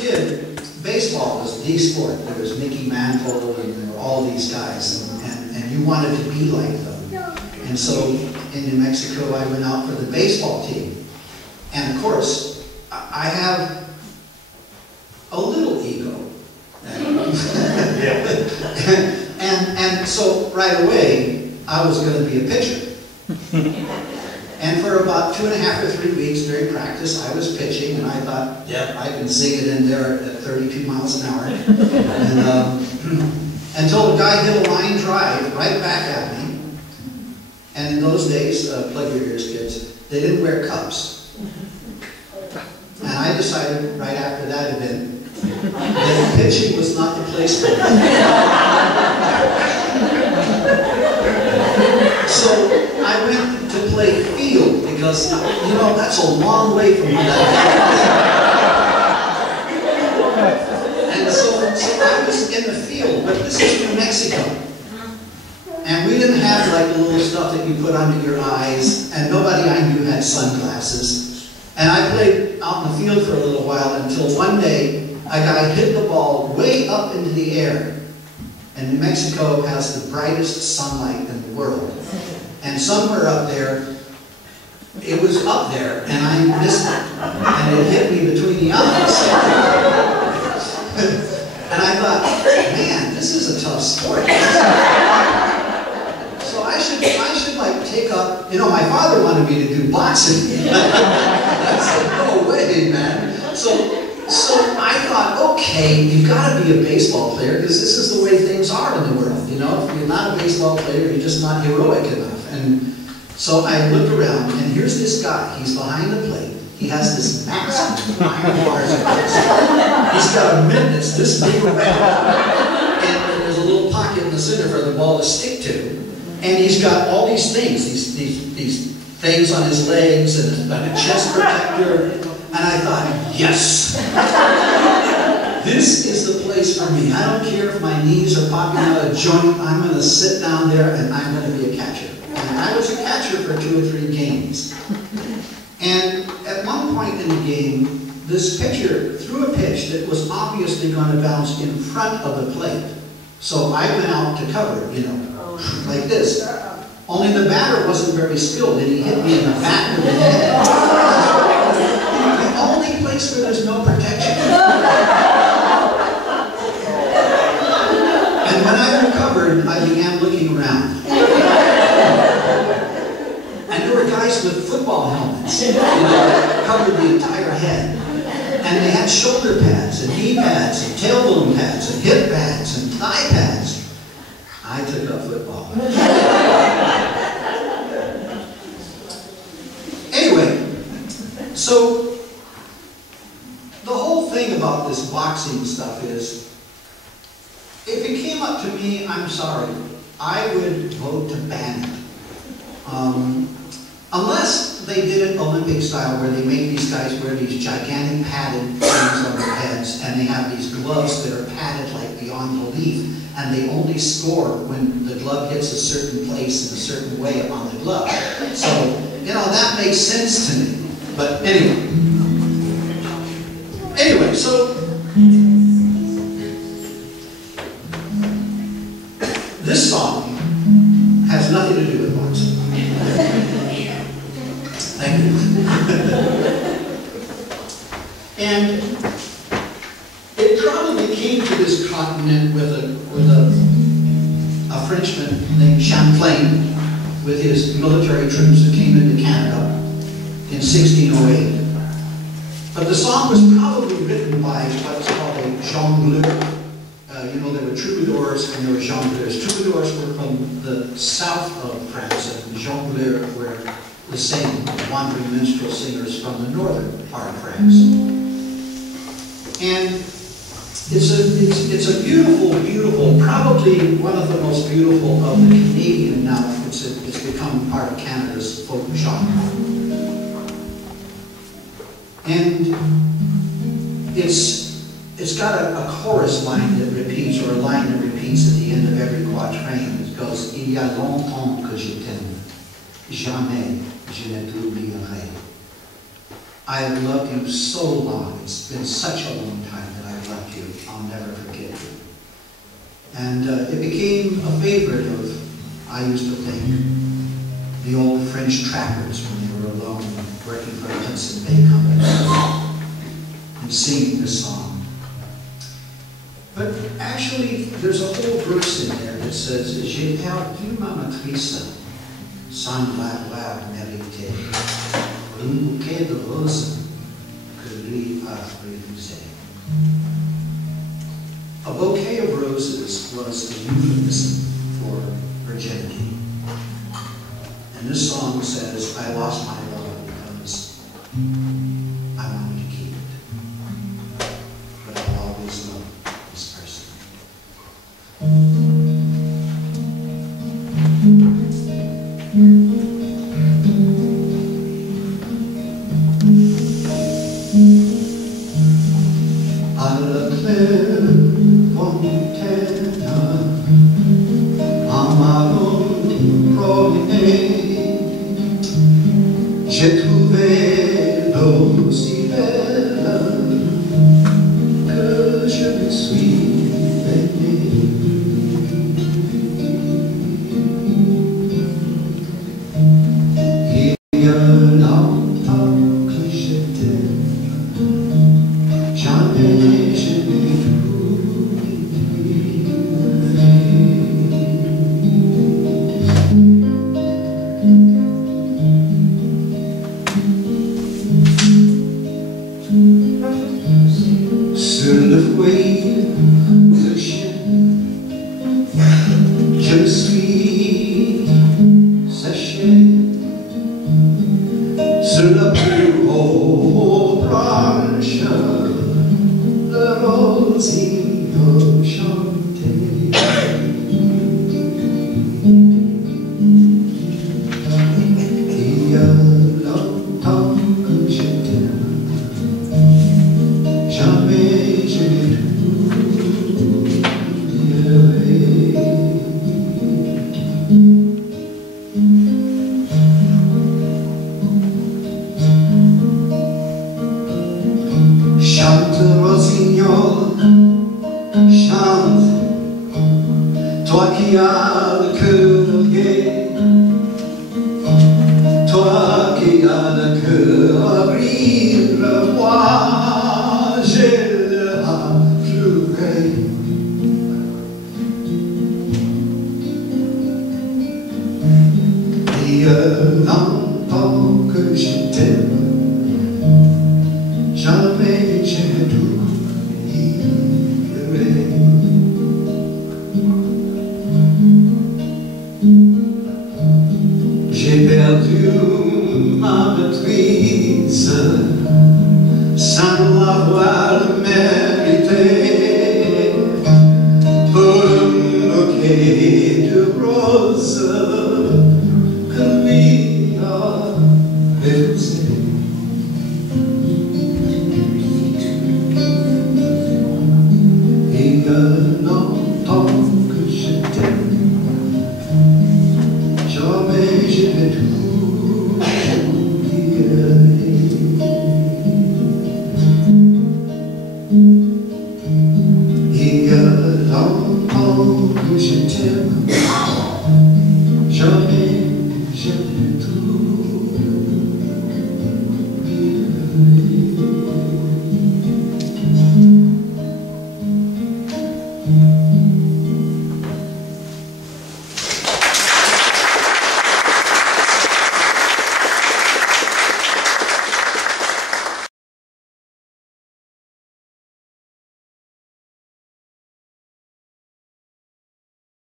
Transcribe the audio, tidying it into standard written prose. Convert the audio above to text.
kid, baseball was the sport. There was Mickey Mantle and there were all these guys, and you wanted to be like them. And so in New Mexico, I went out for the baseball team. And of course, I have a little ego. And so right away, I was going to be a pitcher. And for about 2.5 or 3 weeks during practice, I was pitching, and I thought, yep, I can sing it in there at 32 miles an hour. And, until the guy hit a line drive right back at me. And in those days, plug your ears, kids, they didn't wear cups. And I decided right after that event that pitching was not the place for me. So I went to play field because, you know, that's a long way from that. And so I was in the field, but this is New Mexico. And we didn't have like the little stuff that you put under your eyes, and nobody I knew had sunglasses. And I played out in the field for a little while until one day a guy hit the ball way up into the air. And New Mexico has the brightest sunlight in the world. And somewhere up there, it was up there, and I missed it. And it hit me between the eyes. And I thought, man, this is a tough sport. So I should like take up, you know, my father wanted me to do boxing. I said, no way, man. So I thought, okay, you've got to be a baseball player because this is the way things are in the world. You know, if you're not a baseball player, you're just not heroic enough. And so I looked around, and here's this guy. He's behind the plate. He has this massive iron bars across. He's got a mitt that's this big around, and there's a little pocket in the center for the ball to stick to. And he's got all these things, these things on his legs, and a chest protector. And I thought, yes, this is the place for me. I don't care if my knees are popping out of joint. I'm going to sit down there and I'm going to be a catcher. And I was a catcher for 2 or 3 games. And at one point in the game, this pitcher threw a pitch that was obviously going to bounce in front of the plate. So I went out to cover, you know, like this. Only the batter wasn't very skilled, and he hit me in the back of the head. The only place where there's no protection. And when I recovered, I began looking around. And there were guys with football helmets, you know, that covered the entire head. And they had shoulder pads, and knee pads, and tailbone pads, and hip pads, and thigh pads. I took up football. Anyway, so the whole thing about this boxing stuff is, if it came up to me, I'm sorry, I would vote to ban it. Unless they did it Olympic style, where they make these guys wear these gigantic padded things on their heads, and they have these gloves that are padded like beyond belief, and they only score when the glove hits a certain place in a certain way on the glove. So, you know, that makes sense to me. But anyway, so this song has nothing to do with boxing. Thank you. And it probably came to this continent with a Frenchman named Champlain, with his military troops that came into Canada in 1608. But the song was probably written by what's called a jongleur. You know, there were troubadours and there were jongleurs. Troubadours were from the south of France, and jongleurs were the same wandering minstrel singers from the northern part of France. And it's a beautiful, beautiful, probably one of the most beautiful of the Canadian now. It's become part of Canada's folk genre. And it's got a chorus line that repeats, or a line that repeats at the end of every quatrain. It goes, Il y a longtemps que je t'aime, jamais je ne t'oublierai. I love you so long. It's been such a long time that I've loved you. I'll never forget you. And it became a favorite of, I used to think, the old French trappers when they were alone working for the Hudson Bay Company and singing this song. But actually, there's a whole verse in there that says, J'ai perdu ma matrice, sans l'avoir mérité, pour un bouquet de roses que lui a refusé. A bouquet of roses was a euphemism for virginity. And this song says, I lost my love because I wanted to keep it. But I'll always love this person. À la Claire Fontaine, en marron promené, j'ai trouvé l'eau si belle que je me suis baigné. Il y a longtemps que je t'aime, jamais je n'ai sur le fouet de chien, je me suis séché sur la plus haute branche, le rosillo chantait. Il y a longtemps que je t'aime, jamais je n'ai oublié. Chante, rossignol, chante, toi qui as le cœur gai, toi qui as le cœur à rire, moi j'ai le à pleurer. Il y a longtemps que je t'aime, jamais je t'oublierai. J'ai perdu ma maîtrise sans l'avoir mérité, pour un bouquet de roses que lui a refusé. Il y a longtemps que je t'aime, jamais je vais t'oublier. Il y a longtemps que je t'aime,